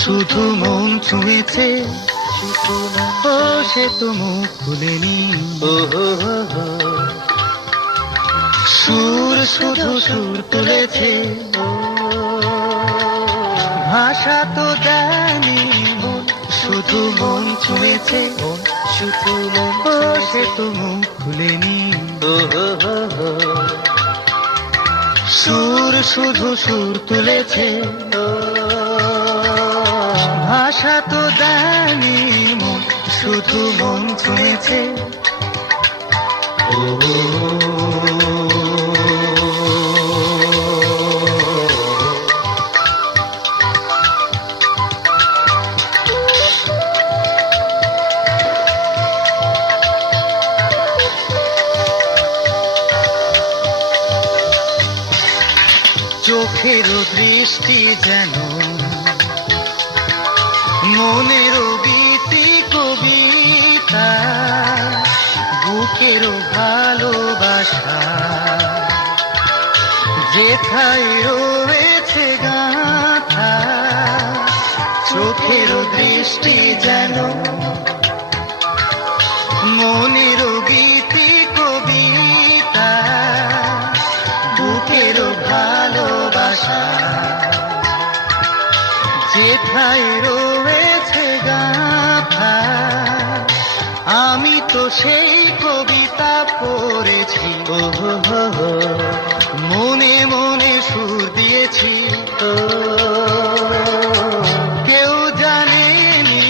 শুধু মন ছুঁয়েছে, ও সে তো মুখ খুলেনি। সুর শুধু সুর তুলেছে, ভাষা তো দেয়নি মন, শুধু মন ছুঁয়েছে, শুধু মন, ও সে তো মুখ খুলেনি। সুর শুধু সুর তুলেছে, ভাষা তো দেয়নি মন, শুধু মন ছুঁয়েছে। চোখের দৃষ্টি যেন মনের গীতি কবিতা, বুকের ভালোবাসা যেথায় রয়েছে গাথা। চোখের দৃষ্টি যেন মনের গীতি কবিতা, বুকের ভালোবাসা যেথায় রয়েছে গাথা। আমি তো সেই কবিতা পড়েছি, মনে মনে সুর দিয়েছি। কেউ জানেনি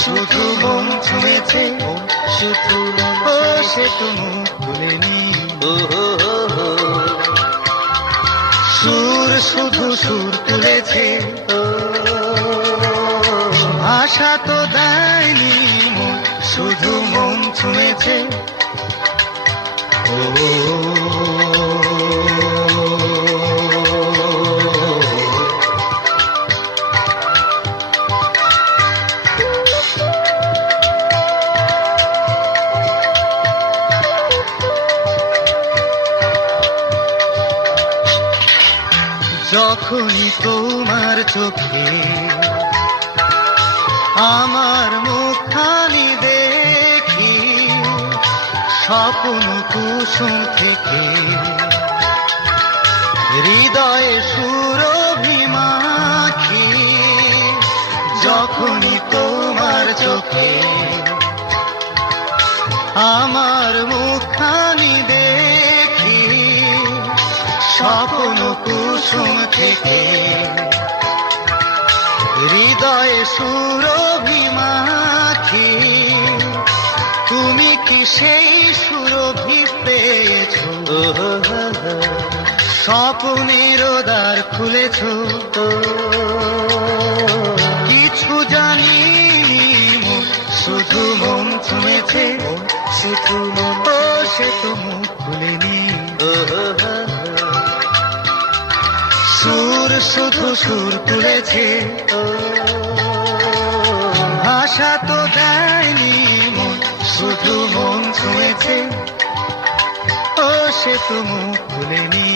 শুধু মন ছুঁয়েছে, শুধু ও সে তো মুখ খুলেনি। সুর শুধু সুর তুলেছে, ভাষা তো দেয়নি মন, শুধু মন ছুঁয়েছে। যখনই তোমার চোখে আমার মুখখানি দেখি, স্বপ্ন কুসুম থেকে হৃদয়ে সুরভিমাখি। যখনই তোমার চোখে আমার মুখখানি দেখি, স্বপ্ন কুসুম থেকে হৃদয়ে সুরভিমাখি। তুমি কি সেই সুরভি পেয়েছ, স্বপ্নের দ্বার খুলেছ। কিছু জানি শুধু মন ছুঁয়েছে, শুধু মন, ও সে তো মুখ খুলেনি। সুর শুধু সুর তুলেছে, ভাষা তো দেয়নি মন, শুধু মন ছুঁয়েছে। ও সে তো মুখ খুলেনি।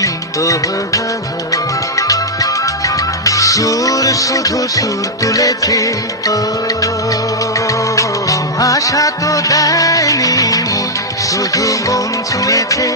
সুর শুধু সুর তুলেছে, ভাষা তো দেয়নি মন, শুধু মন ছুঁয়েছে।